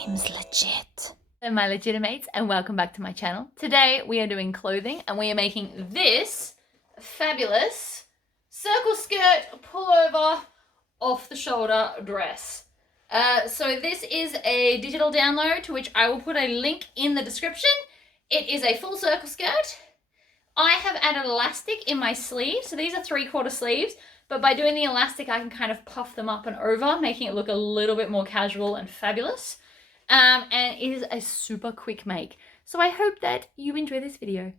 seems legit. Hello my legitimates and welcome back to my channel. Today we are doing clothing and we are making this fabulous circle skirt pullover off the shoulder dress. So this is a digital download to which I will put a link in the description. It is a full circle skirt. I have added elastic in my sleeves, so these are 3/4 sleeves, but by doing the elastic I can kind of puff them up and over, making it look a little bit more casual and fabulous. And it is a super quick make. So I hope that you enjoy this video.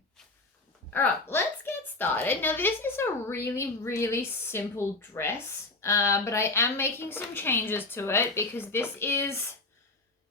Alright, let's get started. Now this is a really simple dress, but I am making some changes to it because this is,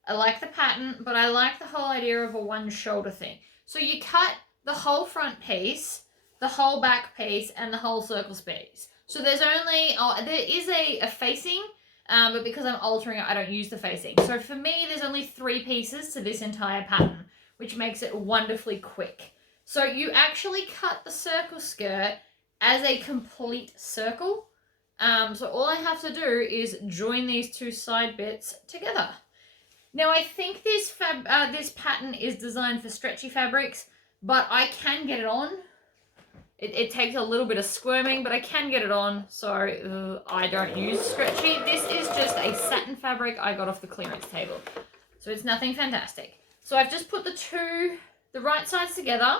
I like the pattern, but I like the whole idea of a one shoulder thing. So you cut the whole front piece, the whole back piece, and the whole circle piece. So there's only, there is a facing, but because I'm altering it, I don't use the facing. So for me, there's only 3 pieces to this entire pattern, which makes it wonderfully quick. So you actually cut the circle skirt as a complete circle. So all I have to do is join these 2 side bits together. Now I think this pattern is designed for stretchy fabrics, but I can get it on. It takes a little bit of squirming, but I can get it on, so I don't use stretchy. This is just a satin fabric I got off the clearance table, so it's nothing fantastic. So I've just put the right sides together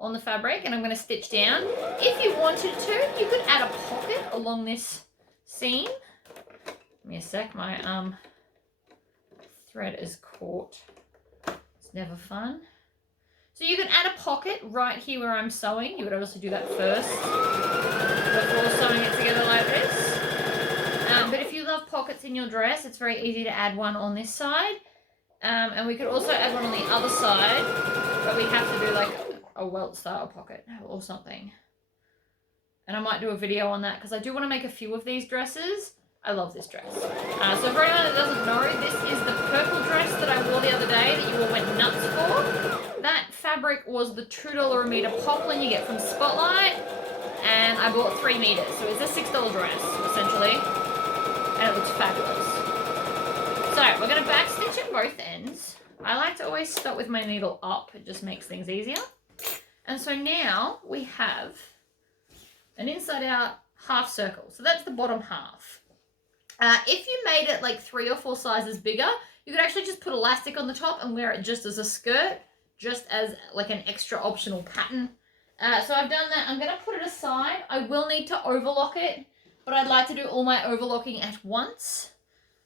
on the fabric, and I'm going to stitch down. If you wanted to, you could add a pocket along this seam. Give me a sec, my thread is caught. It's never fun. So you can add a pocket right here where I'm sewing. You would obviously do that first before sewing it together like this. But if you love pockets in your dress, it's very easy to add one on this side. And we could also add one on the other side, but we have to do like a welt style pocket or something. And I might do a video on that because I do want to make a few of these dresses. I love this dress. So for anyone that doesn't know, this is the purple dress that I wore the other day that you all went nuts for. That fabric was the $2 a meter poplin you get from Spotlight, and I bought 3 meters, so it's a $6 dress essentially, and it looks fabulous. So we're going to backstitch at both ends. I like to always start with my needle up, it just makes things easier. And so now we have an inside out half circle, so that's the bottom half. If you made it like 3 or 4 sizes bigger, you could actually just put elastic on the top and wear it just as a skirt, just as like an extra optional pattern. So I've done that. I'm going to put it aside. I will need to overlock it, but I'd like to do all my overlocking at once.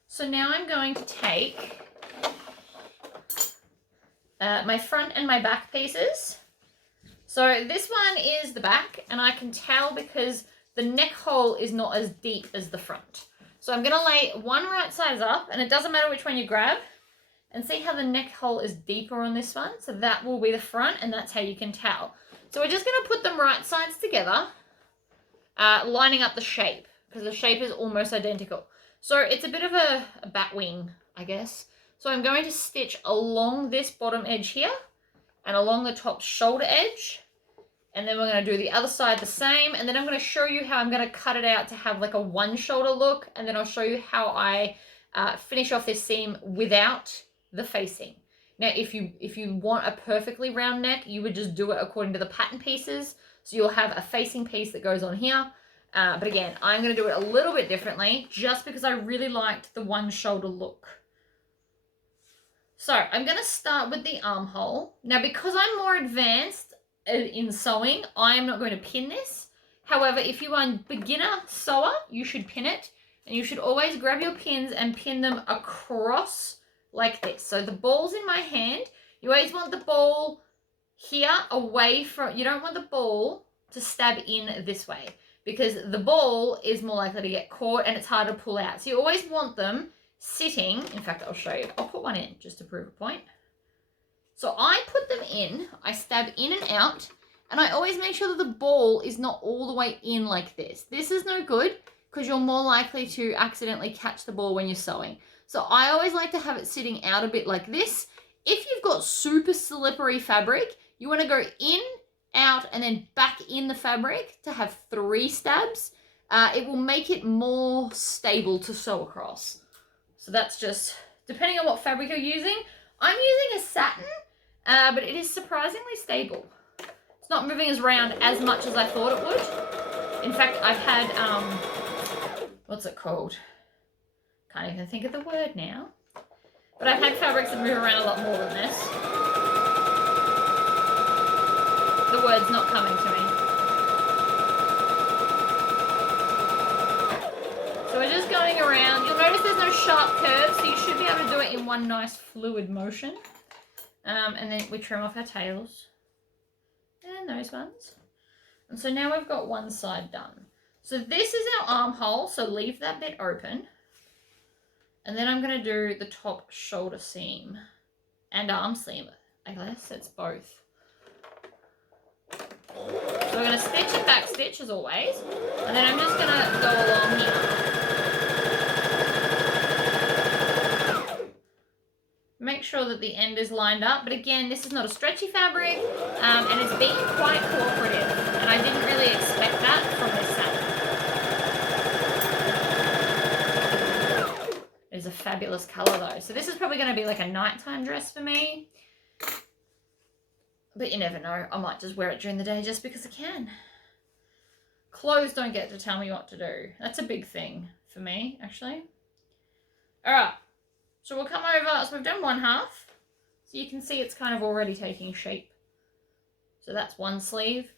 So now I'm going to take my front and my back pieces. So this one is the back, and I can tell because the neck hole is not as deep as the front. So I'm going to lay one right size up, and it doesn't matter which one you grab. And see how the neck hole is deeper on this one? So that will be the front, and that's how you can tell. So we're just going to put them right sides together, lining up the shape, because the shape is almost identical. So it's a bit of a batwing, I guess. So I'm going to stitch along this bottom edge here, and along the top shoulder edge. And then we're going to do the other side the same. And then I'm going to show you how I'm going to cut it out to have like a one shoulder look. And then I'll show you how I finish off this seam without the facing. Now, if you want a perfectly round neck, you would just do it according to the pattern pieces. So you'll have a facing piece that goes on here. But again, I'm going to do it a little bit differently just because I really liked the one shoulder look. So I'm going to start with the armhole. Now, because I'm more advanced in sewing, I'm not going to pin this. However, if you are a beginner sewer, you should pin it. And you should always grab your pins and pin them across like this. So the ball's in my hand. You always want the ball here away from, you don't want the ball to stab in this way because the ball is more likely to get caught and it's hard to pull out. So you always want them sitting. In fact, I'll show you. I'll put one in just to prove a point. So I put them in, I stab in and out, and I always make sure that the ball is not all the way in like this. This is no good because you're more likely to accidentally catch the ball when you're sewing. So I always like to have it sitting out a bit like this. If you've got super slippery fabric, you want to go in, out, and then back in the fabric to have 3 stabs. It will make it more stable to sew across. So that's just depending on what fabric you're using. I'm using a satin, but it is surprisingly stable. It's not moving as around as much as I thought it would. In fact, I've had, what's it called? Can't even think of the word now. But I've had fabrics that move around a lot more than this. The word's not coming to me. So we're just going around. You'll notice there's no sharp curves, so you should be able to do it in one nice fluid motion. And then we trim off our tails. And those ones. And so now we've got one side done. So this is our armhole, so leave that bit open. And then I'm going to do the top shoulder seam and arm seam. I guess it's both. So we're going to stitch and back stitch as always. And then I'm just going to go along here. Make sure that the end is lined up. But again, this is not a stretchy fabric, and it's being quite cooperative. And I didn't really expect that from this satin. It's a fabulous colour though. So this is probably going to be like a nighttime dress for me. But you never know. I might just wear it during the day just because I can. Clothes don't get to tell me what to do. That's a big thing for me, actually. All right. So we'll come over. So we've done one half. So you can see it's kind of already taking shape. So that's one sleeve.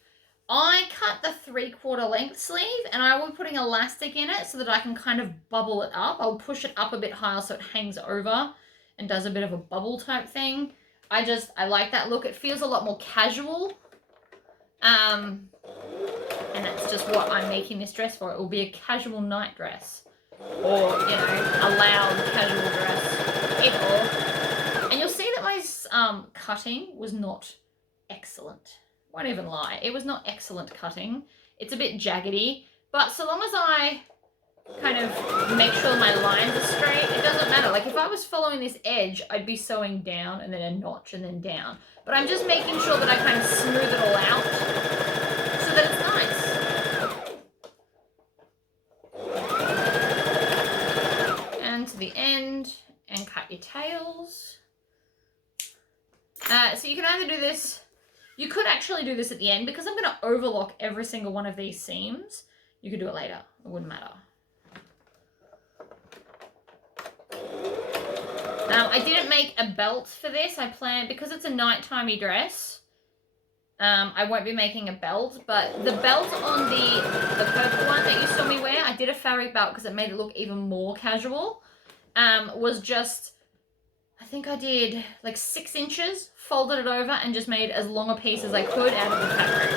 I cut the 3/4 length sleeve and I will be putting elastic in it so that I can kind of bubble it up. I'll push it up a bit higher so it hangs over and does a bit of a bubble type thing. I like that look. It feels a lot more casual. And that's just what I'm making this dress for. It will be a casual night dress. Or, you know, a loud casual dress. And you'll see that my cutting was not excellent. Won't even lie. It was not excellent cutting. It's a bit jaggedy. But so long as I kind of make sure my lines are straight, it doesn't matter. Like if I was following this edge, I'd be sewing down and then a notch and then down. But I'm just making sure that I kind of smooth it all out so that it's nice. And to the end and cut your tails. So you can either do this, you could actually do this at the end because I'm going to overlock every single one of these seams. You could do it later. It wouldn't matter. I didn't make a belt for this. I planned, because it's a nightimey dress, I won't be making a belt, but the belt on the purple one that you saw me wear, I did a fabric belt because it made it look even more casual, was just, I think I did like 6 inches, folded it over and just made as long a piece as I could out of the fabric.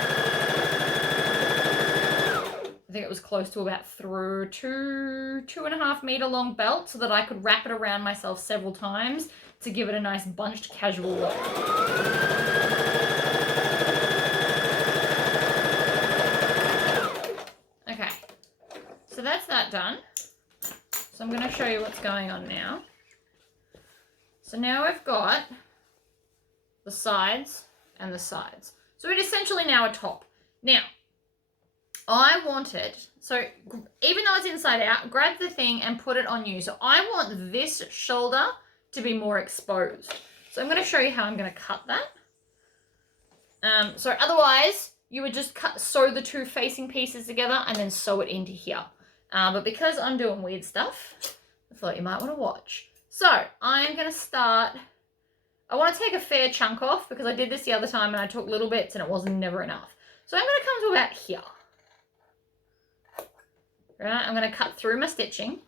I think it was close to about through 2.5 meter long belt so that I could wrap it around myself several times to give it a nice bunched casual look. Okay, so that's that done. So I'm going to show you what's going on now. So now I've got the sides and the sides. So it essentially now a top. Now, I wanted, so even though it's inside out, grab the thing and put it on you. So I want this shoulder to be more exposed. So I'm going to show you how I'm going to cut that. So otherwise, you would just sew the two facing pieces together and then sew it into here. But because I'm doing weird stuff, I thought you might want to watch. So I'm going to start, I want to take a fair chunk off because I did this the other time and I took little bits and it wasn't never enough. So I'm going to come to about here. Right, I'm going to cut through my stitching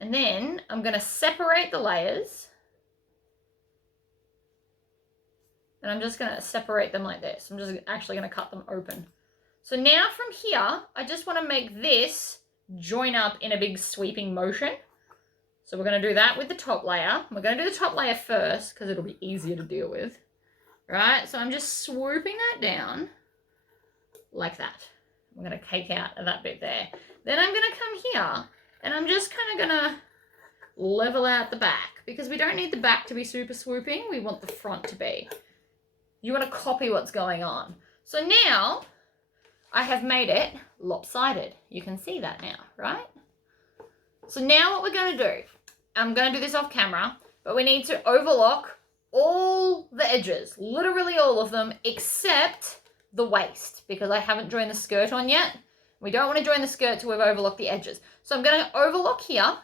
and then I'm going to separate the layers and I'm just going to separate them like this. I'm just actually going to cut them open. So now from here, I just want to make this join up in a big sweeping motion. So we're going to do that with the top layer. We're going to do the top layer first because it'll be easier to deal with. Right, so I'm just swooping that down like that. I'm going to cake out of that bit there. Then I'm going to come here and I'm just kind of going to level out the back because we don't need the back to be super swooping. We want the front to be. You want to copy what's going on. So now I have made it lopsided. You can see that now, right? So now what we're going to do I'm going to do this off camera, but we need to overlock all the edges, literally all of them, except the waist, because I haven't joined the skirt on yet. We don't want to join the skirt till we've overlocked the edges. So I'm going to overlock here.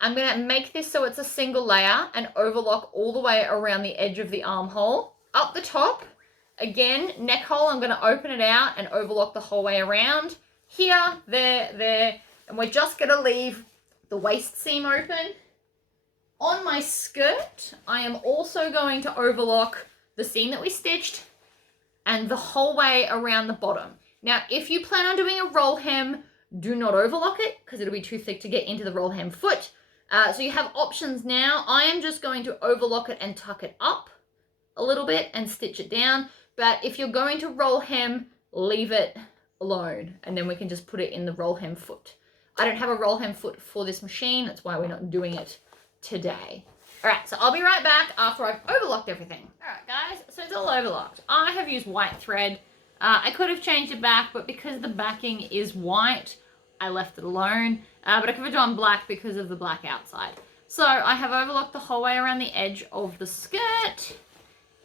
I'm going to make this so it's a single layer and overlock all the way around the edge of the armhole. Up the top, again, neck hole, I'm going to open it out and overlock the whole way around. Here, there, and we're just going to leave the waist seam open. On my skirt, I am also going to overlock the seam that we stitched and the whole way around the bottom. Now, if you plan on doing a roll hem, do not overlock it because it'll be too thick to get into the roll hem foot. So you have options now. I am just going to overlock it and tuck it up a little bit and stitch it down. But if you're going to roll hem, leave it alone and then we can just put it in the roll hem foot. I don't have a roll hem foot for this machine. That's why we're not doing it today. All right, so I'll be right back after I've overlocked everything. All right, guys, so it's all overlocked. I have used white thread. I could have changed it back, but because the backing is white, I left it alone. But I could have done black because of the black outside. So I have overlocked the whole way around the edge of the skirt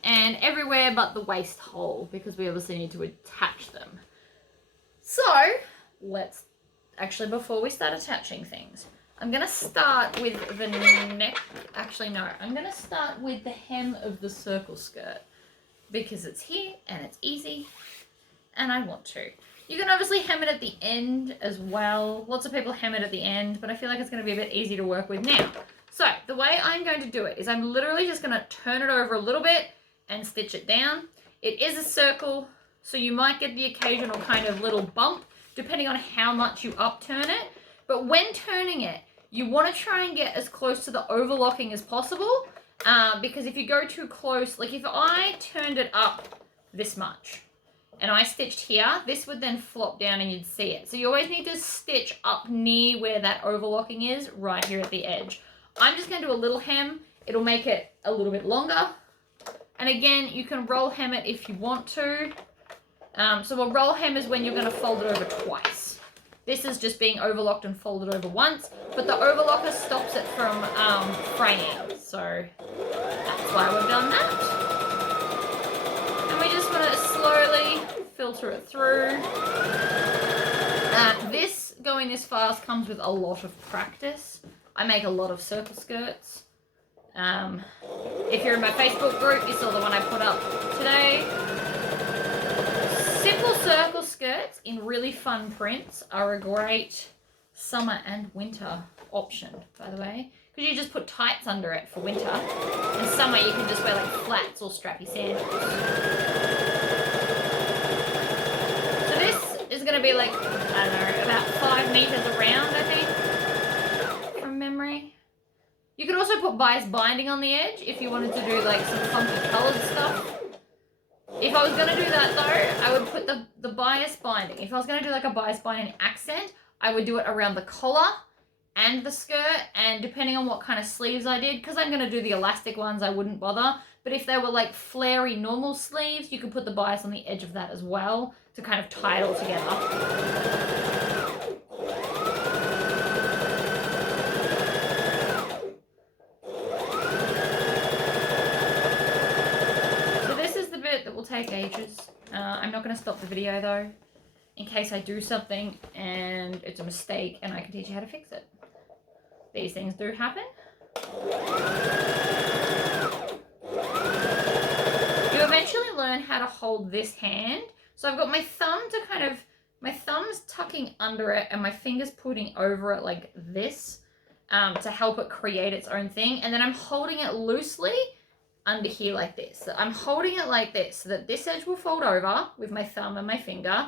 and everywhere but the waist hole because we obviously need to attach them. So let's, actually before we start attaching things, I'm going to start with the neck. Actually, no, I'm going to start with the hem of the circle skirt because it's here and it's easy and I want to. You can obviously hem it at the end as well. Lots of people hem it at the end, but I feel like it's going to be a bit easy to work with now. So the way I'm going to do it is I'm literally just going to turn it over a little bit and stitch it down. It is a circle, so you might get the occasional kind of little bump depending on how much you upturn it. But when turning it, you want to try and get as close to the overlocking as possible because if you go too close, like if I turned it up this much and I stitched here, this would then flop down and you'd see it. So you always need to stitch up near where that overlocking is, right here at the edge. I'm just going to do a little hem. It'll make it a little bit longer. And again, you can roll hem it if you want to. So a roll hem is when you're going to fold it over twice. This is just being overlocked and folded over once, but the overlocker stops it from fraying. So that's why we've done that. And we just want to slowly filter it through. This going this fast comes with a lot of practice. I make a lot of circle skirts. If you're in my Facebook group, you saw the one I put up today. Simple circle skirts in really fun prints are a great summer and winter option, by the way, because you just put tights under it for winter. In summer, you can just wear like flats or strappy sandals. So this is going to be like, I don't know, about 5 meters around, I think, from memory. You could also put bias binding on the edge if you wanted to do like some funky colored stuff. If I was going to do that though, I would put the bias binding. If I was going to do like a bias binding accent, I would do it around the collar and the skirt, and depending on what kind of sleeves I did, because I'm going to do the elastic ones, I wouldn't bother. But if they were like flary normal sleeves, you could put the bias on the edge of that as well to kind of tie it all together. Will take ages. I'm not going to stop the video though, in case I do something and it's a mistake and I can teach you how to fix it. These things do happen. You eventually learn how to hold this hand. So I've got my thumb to kind of, my thumb's tucking under it and my fingers putting over it like this to help it create its own thing. And then I'm holding it loosely under here like this. So I'm holding it like this so that this edge will fold over with my thumb and my finger,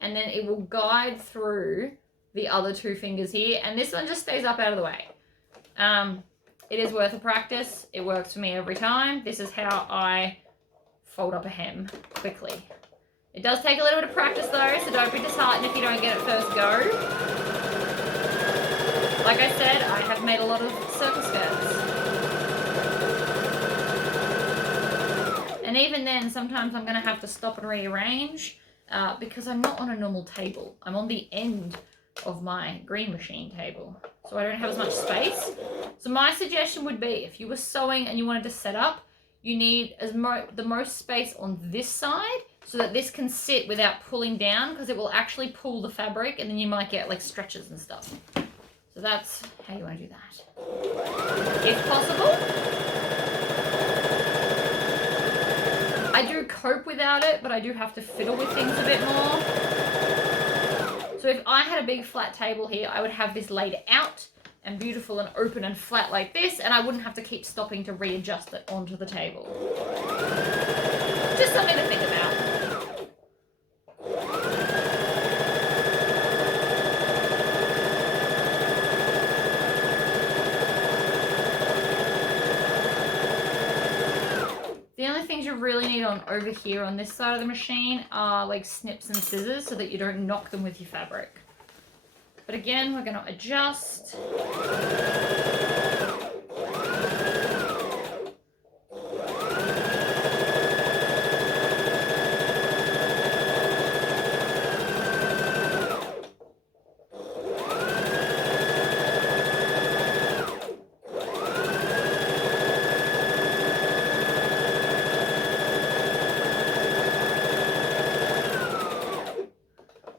and then it will guide through the other two fingers here, and this one just stays up out of the way. It is worth a practice. It works for me every time. This is how I fold up a hem quickly. It does take a little bit of practice though, so don't be disheartened if you don't get it first go. Like I said, I have made a lot of circle skirts. And even then, sometimes I'm going to have to stop and rearrange because I'm not on a normal table. I'm on the end of my green machine table. so I don't have as much space. So my suggestion would be, if you were sewing and you wanted to set up, you need the most space on this side so that this can sit without pulling down, because it will actually pull the fabric and then you might get like stretches and stuff. So that's how you want to do that. If possible. I do cope without it, but I do have to fiddle with things a bit more. So if I had a big flat table here, I would have this laid out and beautiful and open and flat like this, and I wouldn't have to keep stopping to readjust it onto the table. Just something to think about. The only things you really need on over here on this side of the machine are like snips and scissors so that you don't knock them with your fabric. But again, we're going to adjust.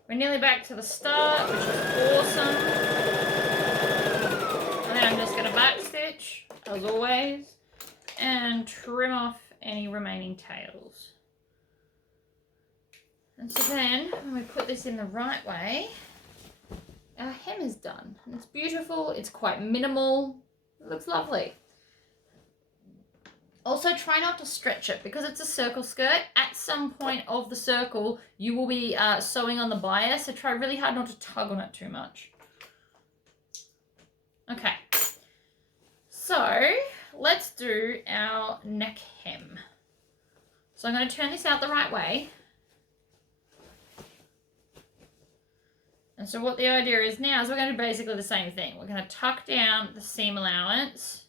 We're nearly back to the start, which is awesome. And then I'm just going to backstitch, as always, and trim off any remaining tails. And so then, when we put this in the right way, our hem is done. And it's beautiful, it's quite minimal, it looks lovely. Also, try not to stretch it because it's a circle skirt. At some point of the circle, you will be sewing on the bias, so try really hard not to tug on it too much. Okay, so let's do our neck hem. So I'm going to turn this out the right way. And so what the idea is now is we're going to do basically the same thing. We're going to tuck down the seam allowance,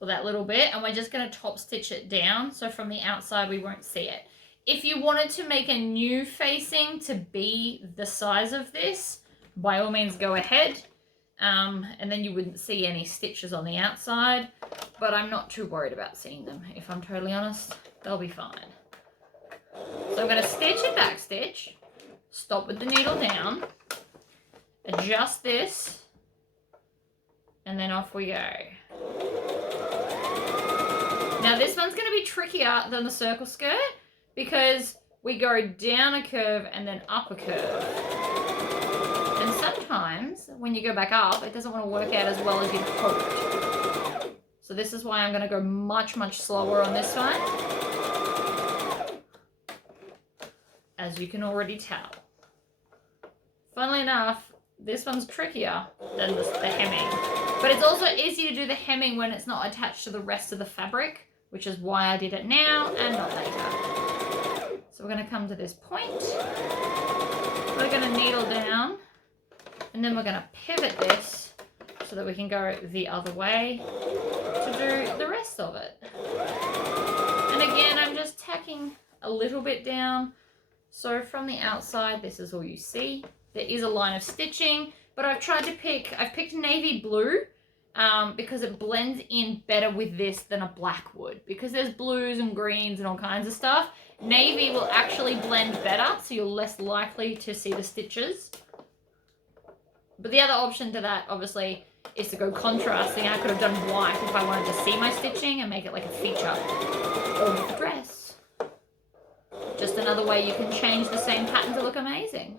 that little bit, and we're just going to top stitch it down so from the outside we won't see it. If you wanted to make a new facing to be the size of this, by all means go ahead, and then you wouldn't see any stitches on the outside, but I'm not too worried about seeing them, if I'm totally honest. They'll be fine. So I'm going to stitch and back stitch, stop with the needle down, adjust this, and then off we go. Now this one's going to be trickier than the circle skirt because we go down a curve and then up a curve. And sometimes when you go back up, it doesn't want to work out as well as you'd hoped. So this is why I'm going to go much, much slower on this one, as you can already tell. Funnily enough, this one's trickier than the hemming. But it's also easy to do the hemming when it's not attached to the rest of the fabric, which is why I did it now and not later. So we're going to come to this point. We're going to needle down, and then we're going to pivot this so that we can go the other way to do the rest of it. And again, I'm just tacking a little bit down. So from the outside, this is all you see. There is a line of stitching, but I've picked navy blue because it blends in better with this than a black would. Because there's blues and greens and all kinds of stuff, navy will actually blend better, so you're less likely to see the stitches. But the other option to that, obviously, is to go contrasting. I could have done white if I wanted to see my stitching and make it like a feature of the dress. Just another way you can change the same pattern to look amazing.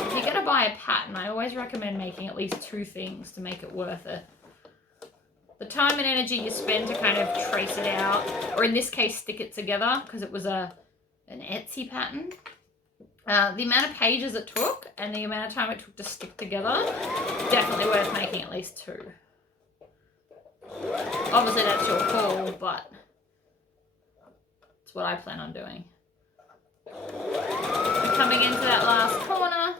If you're going to buy a pattern, I always recommend making at least 2 things to make it worth it. The time and energy you spend to kind of trace it out, or in this case stick it together because it was an Etsy pattern. The amount of pages it took and the amount of time it took to stick together, definitely worth making at least 2. Obviously that's your call, but it's what I plan on doing. We're coming into that last corner.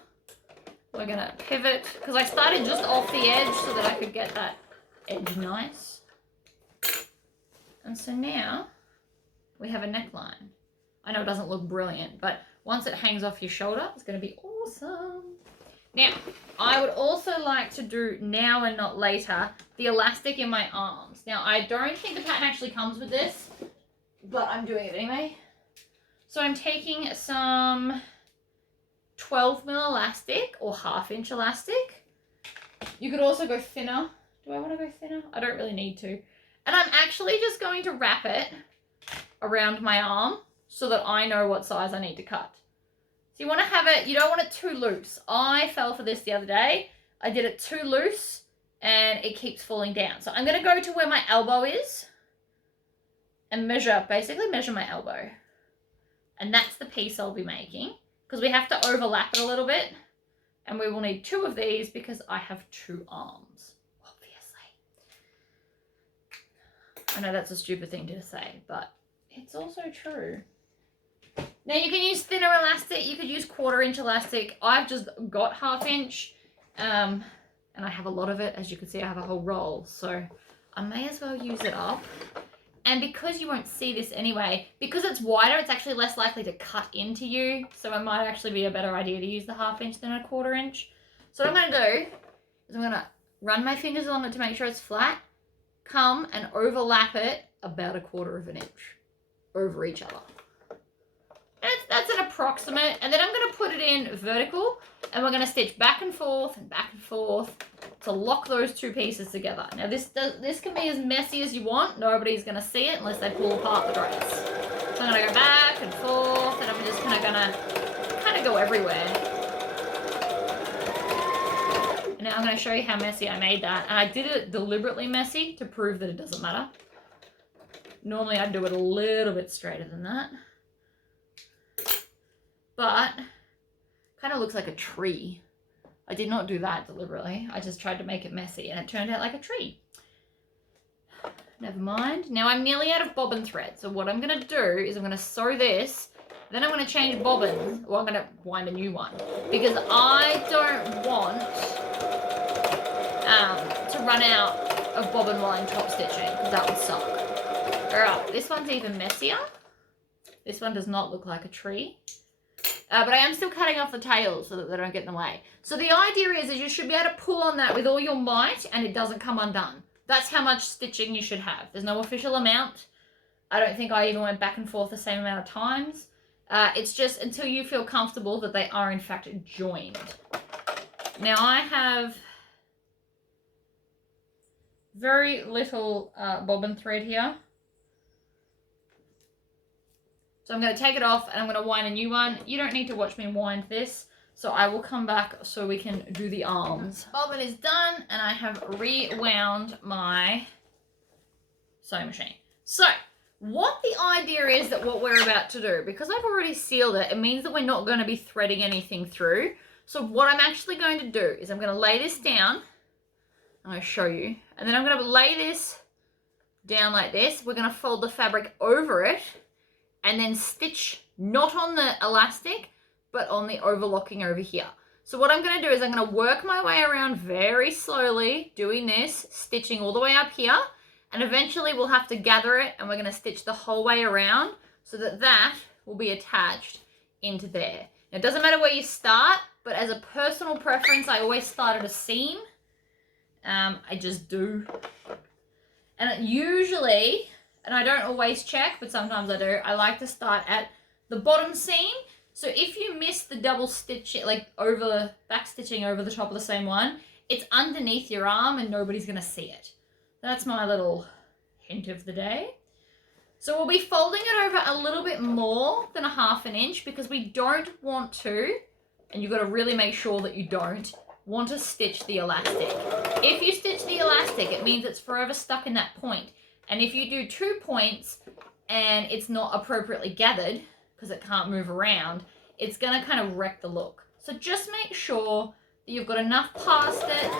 We're going to pivot, because I started just off the edge so that I could get that edge nice. And so now we have a neckline. I know it doesn't look brilliant, but once it hangs off your shoulder, it's going to be awesome. Now, I would also like to do now and not later the elastic in my arms. Now, I don't think the pattern actually comes with this, but I'm doing it anyway. So I'm taking some 12 mil elastic or 1/2 inch elastic. You could also go thinner. Do I want to go thinner? I don't really need to. And I'm actually just going to wrap it around my arm so that I know what size I need to cut. So you want to have it, you don't want it too loose. I fell for this the other day. I did it too loose and it keeps falling down. So I'm going to go to where my elbow is and basically measure my elbow. And that's the piece I'll be making because we have to overlap it a little bit. And we will need 2 of these because I have 2 arms, obviously. I know that's a stupid thing to say, but it's also true. Now you can use thinner elastic, you could use 1/4 inch elastic. I've just got 1/2 inch and I have a lot of it. As you can see, I have a whole roll, so I may as well use it up. And because you won't see this anyway, because it's wider, it's actually less likely to cut into you. So it might actually be a better idea to use the 1/2 inch than a 1/4 inch. So what I'm going to do is I'm going to run my fingers along it to make sure it's flat, come and overlap it about 1/4 inch over each other. And that's an approximate. And then I'm going to put it in vertical and we're going to stitch back and forth to lock those 2 pieces together. Now this can be as messy as you want. Nobody's going to see it unless they pull apart the dress. So I'm going to go back and forth and I'm just kind of go everywhere. And now I'm going to show you how messy I made that. And I did it deliberately messy to prove that it doesn't matter. Normally I'd do it a little bit straighter than that. But kind of looks like a tree. I did not do that deliberately. I just tried to make it messy and it turned out like a tree. Never mind. Now I'm nearly out of bobbin thread. So what I'm going to do is I'm going to sew this. Then I'm going to change bobbins. Well, I'm going to wind a new one. Because I don't want to run out of bobbin while I'm top stitching. Because that would suck. Alright, this one's even messier. This one does not look like a tree. But I am still cutting off the tails so that they don't get in the way. So the idea is you should be able to pull on that with all your might and it doesn't come undone. That's how much stitching you should have. There's no official amount. I don't think I even went back and forth the same amount of times. It's just until you feel comfortable that they are in fact joined. Now I have very little bobbin thread here. So I'm going to take it off and I'm going to wind a new one. You don't need to watch me wind this. So I will come back so we can do the arms. Bobbin is done and I have rewound my sewing machine. So what the idea is that what we're about to do, because I've already sealed it, it means that we're not going to be threading anything through. So what I'm actually going to do is I'm going to lay this down. I'm going to show you. And then I'm going to lay this down like this. We're going to fold the fabric over it. And then stitch not on the elastic, but on the overlocking over here. So what I'm going to do is I'm going to work my way around very slowly, doing this, stitching all the way up here, and eventually we'll have to gather it and we're going to stitch the whole way around so that that will be attached into there. Now, it doesn't matter where you start, but as a personal preference, I always start at a seam. I just do. And usually, and I don't always check, but sometimes I do, I like to start at the bottom seam. So if you miss the double stitch, like back stitching over the top of the same one, it's underneath your arm and nobody's going to see it. That's my little hint of the day. So we'll be folding it over a little bit more than 1/2 inch because we don't want to, and you've got to really make sure that you don't want to stitch the elastic. If you stitch the elastic, it means it's forever stuck in that point. And if you do 2 points and it's not appropriately gathered, because it can't move around, it's going to kind of wreck the look. So just make sure that you've got enough past it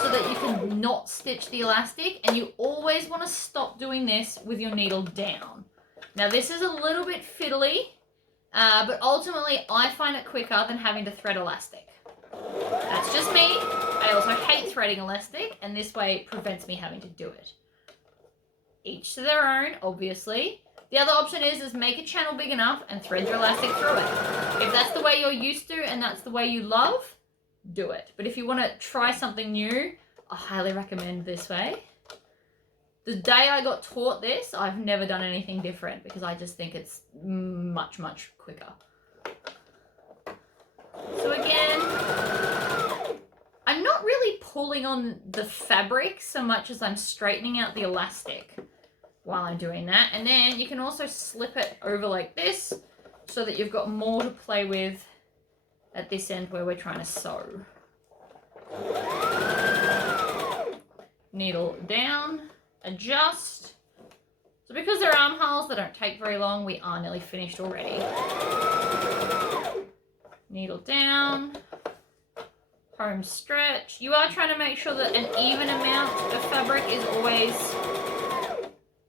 so that you can not stitch the elastic. And you always want to stop doing this with your needle down. Now this is a little bit fiddly, but ultimately I find it quicker than having to thread elastic. That's just me. I also hate threading elastic, and this way it prevents me having to do it. Each to their own, obviously. The other option is make a channel big enough and thread your elastic through it. If that's the way you're used to and that's the way you love, do it. But if you want to try something new, I highly recommend this way. The day I got taught this, I've never done anything different because I just think it's much, much quicker. So again, I'm not really pulling on the fabric so much as I'm straightening out the elastic while I'm doing that. And then you can also slip it over like this so that you've got more to play with at this end where we're trying to sew. Needle down, adjust. So because they're armholes, they don't take very long. We are nearly finished already. Needle down, home stretch. You are trying to make sure that an even amount of fabric is always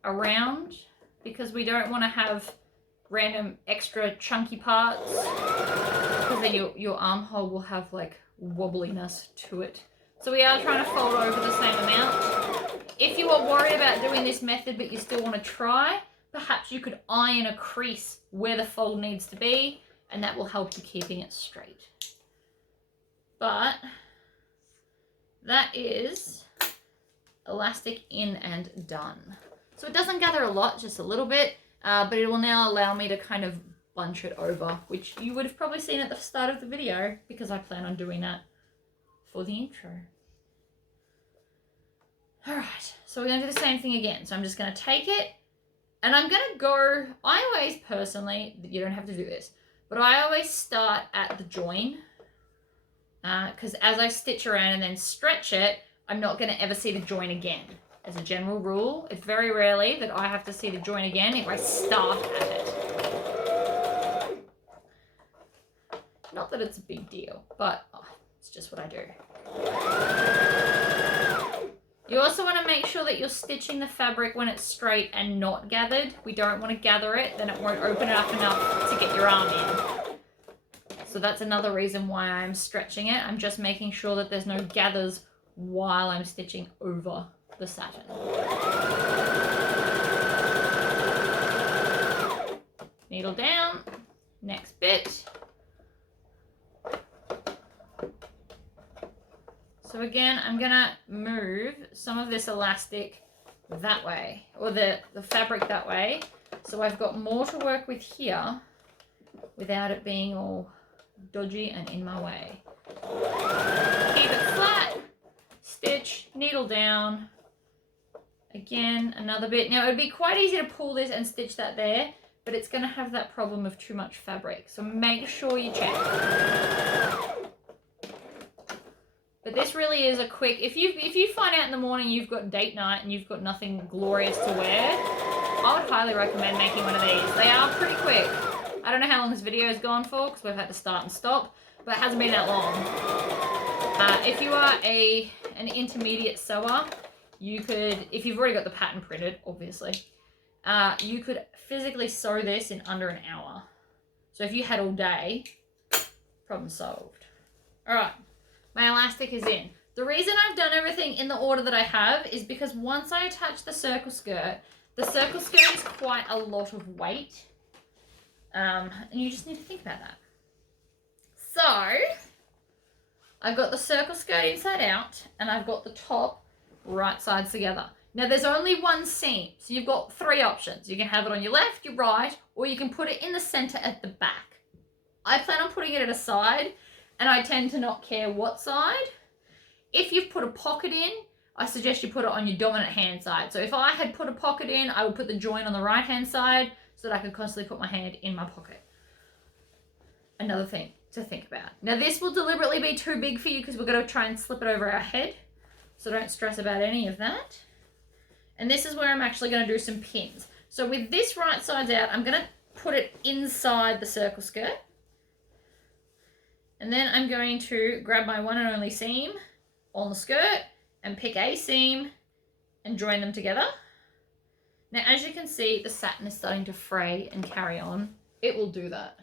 around because we don't want to have random extra chunky parts because then your armhole will have like wobbliness to it. So we are trying to fold over the same amount. If you are worried about doing this method but you still want to try, perhaps you could iron a crease where the fold needs to be, and that will help you keeping it straight. But that is elastic in and done. So it doesn't gather a lot, just a little bit, but it will now allow me to kind of bunch it over, which you would have probably seen at the start of the video because I plan on doing that for the intro. All right, so we're gonna do the same thing again. So I'm just gonna take it and I'm gonna go, I always personally, you don't have to do this, but I always start at the join because as I stitch around and then stretch it, I'm not gonna ever see the join again. As a general rule, it's very rarely that I have to see the join again if I start at it. Not that it's a big deal, but it's just what I do. You also want to make sure that you're stitching the fabric when it's straight and not gathered. We don't want to gather it, then it won't open it up enough to get your arm in. So that's another reason why I'm stretching it. I'm just making sure that there's no gathers while I'm stitching over the satin. Needle down, next bit. So again, I'm gonna move some of this elastic that way, or the fabric that way, so I've got more to work with here without it being all dodgy and in my way. Keep it flat, stitch, needle down. Again, another bit. Now, it would be quite easy to pull this and stitch that there, but it's going to have that problem of too much fabric. So make sure you check. But this really is a quick, if you find out in the morning you've got date night and you've got nothing glorious to wear, I would highly recommend making one of these. They are pretty quick. I don't know how long this video has gone for because we've had to start and stop, but it hasn't been that long. If you are an intermediate sewer, you could, if you've already got the pattern printed, obviously, you could physically sew this in under an hour. So if you had all day, problem solved. All right, my elastic is in. The reason I've done everything in the order that I have is because once I attach the circle skirt is quite a lot of weight. And you just need to think about that. So, I've got the circle skirt inside out, and I've got the top right sides together. Now there's only one seam, so you've got three options. You can have it on your left, your right, or you can put it in the center at the back. I plan on putting it at a side, and I tend to not care what side. If you've put a pocket in, I suggest you put it on your dominant hand side. So if I had put a pocket in, I would put the join on the right hand side so that I could constantly put my hand in my pocket. Another thing to think about. Now this will deliberately be too big for you because we're going to try and slip it over our head. So don't stress about any of that. And this is where I'm actually going to do some pins. So with this right sides out, I'm going to put it inside the circle skirt. And then I'm going to grab my one and only seam on the skirt and pick a seam and join them together. Now, as you can see, the satin is starting to fray and carry on. It will do that.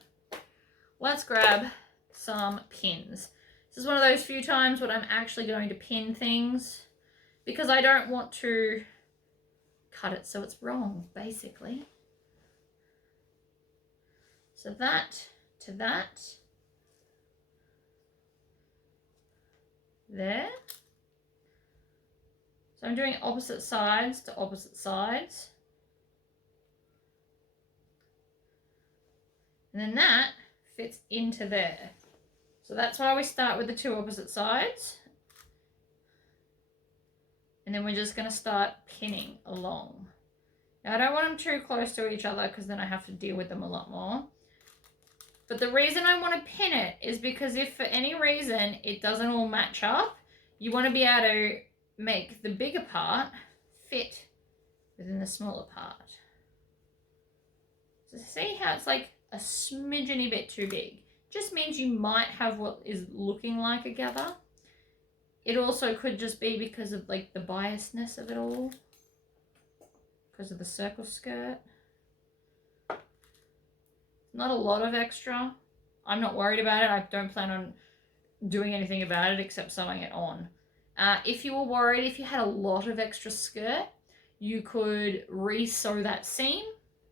Let's grab some pins. This is one of those few times when I'm actually going to pin things because I don't want to cut it so it's wrong, basically. So that to that. there. So I'm doing opposite sides to opposite sides. And then that fits into there. So that's why we start with the two opposite sides. And then we're just going to start pinning along. Now I don't want them too close to each other because then I have to deal with them a lot more. But the reason I want to pin it is because if for any reason it doesn't all match up, you want to be able to make the bigger part fit within the smaller part. So see how it's like a smidgeny bit too big? Just means you might have what is looking like a gather. It also could just be because of like the biasness of it all, because of the circle skirt. Not a lot of extra. I'm not worried about it. I don't plan on doing anything about it except sewing it on. If you were worried, if you had a lot of extra skirt, you could re-sew that seam.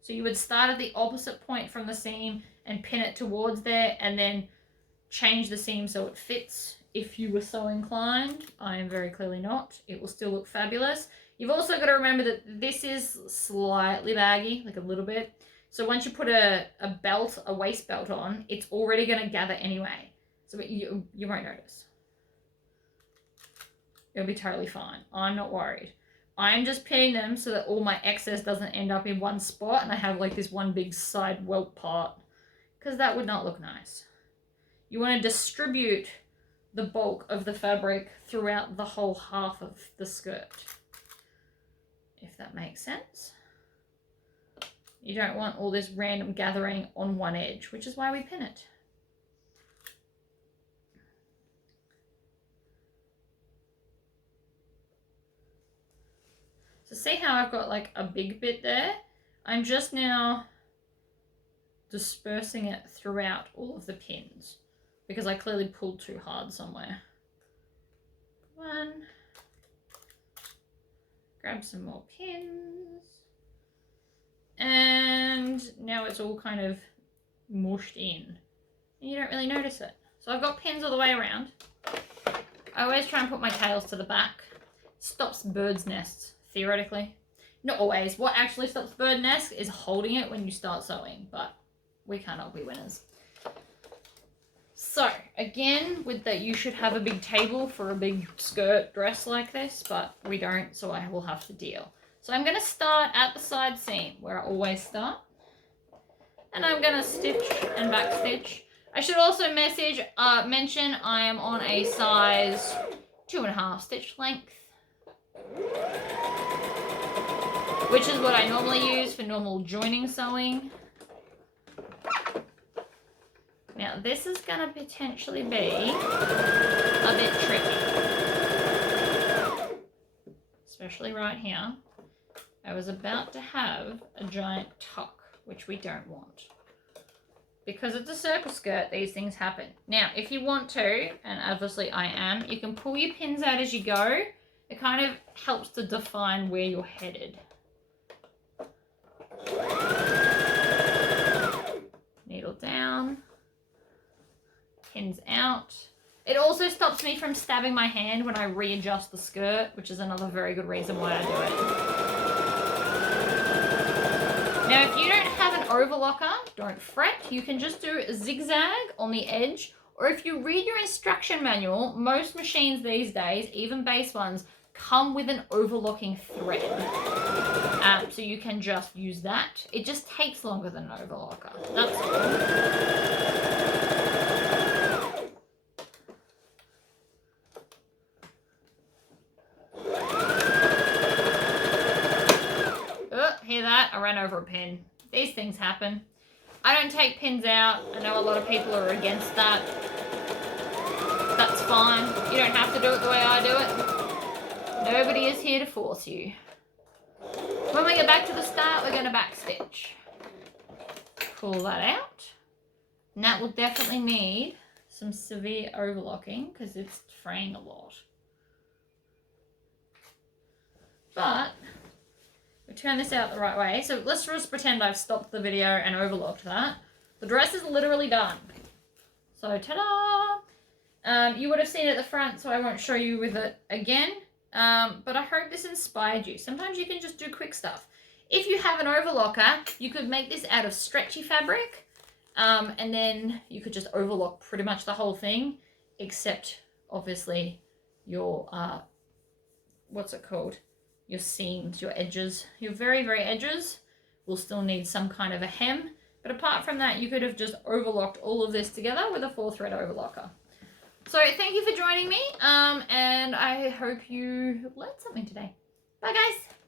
So you would start at the opposite point from the seam and pin it towards there and then change the seam so it fits if you were so inclined. I am very clearly not. It will still look fabulous. You've also got to remember that this is slightly baggy, like a little bit. So once you put a belt, a waist belt on, it's already going to gather anyway. So you won't notice. It'll be totally fine. I'm not worried. I'm just pinning them so that all my excess doesn't end up in one spot and I have like this one big side welt part, because that would not look nice. You want to distribute the bulk of the fabric throughout the whole half of the skirt, if that makes sense. You don't want all this random gathering on one edge, which is why we pin it. So see how I've got like a big bit there? I'm just now dispersing it throughout all of the pins because I clearly pulled too hard somewhere. One. Grab some more pins. And now it's all kind of mushed in. And you don't really notice it. So I've got pins all the way around. I always try and put my tails to the back. Stops birds' nests, theoretically. Not always. What actually stops bird nests is holding it when you start sewing, but we can't all be winners. So, again, with that, you should have a big table for a big skirt dress like this, but we don't, so I will have to deal. So I'm going to start at the side seam, where I always start. And I'm going to stitch and back stitch. I should also mention I am on a size 2.5 stitch length, which is what I normally use for normal joining sewing. Now this is going to potentially be a bit tricky, especially right here. I was about to have a giant tuck, which we don't want. Because it's a circle skirt, these things happen. Now, if you want to, and obviously I am, you can pull your pins out as you go. It kind of helps to define where you're headed. Needle down. Pins out. It also stops me from stabbing my hand when I readjust the skirt, which is another very good reason why I do it. Now, if you don't have an overlocker, don't fret. You can just do a zigzag on the edge, or if you read your instruction manual, most machines these days, even base ones, come with an overlocking thread. So you can just use that. It just takes longer than an overlocker. That's all. Hear that? I ran over a pin. These things happen. I don't take pins out. I know a lot of people are against that. That's fine. You don't have to do it the way I do it. Nobody is here to force you. When we get back to the start, we're going to back stitch. Pull that out. And that will definitely need some severe overlocking because it's fraying a lot. But we turn this out the right way. So let's just pretend I've stopped the video and overlocked that. The dress is literally done. So ta-da! You would have seen it at the front, so I won't show you with it again. But I hope this inspired you. Sometimes you can just do quick stuff. If you have an overlocker, you could make this out of stretchy fabric. And then you could just overlock pretty much the whole thing, except obviously your, what's it called? Your seams, your edges, your very, very edges will still need some kind of a hem. But apart from that, you could have just overlocked all of this together with a 4-thread overlocker. So thank you for joining me, and I hope you learned something today. Bye, guys.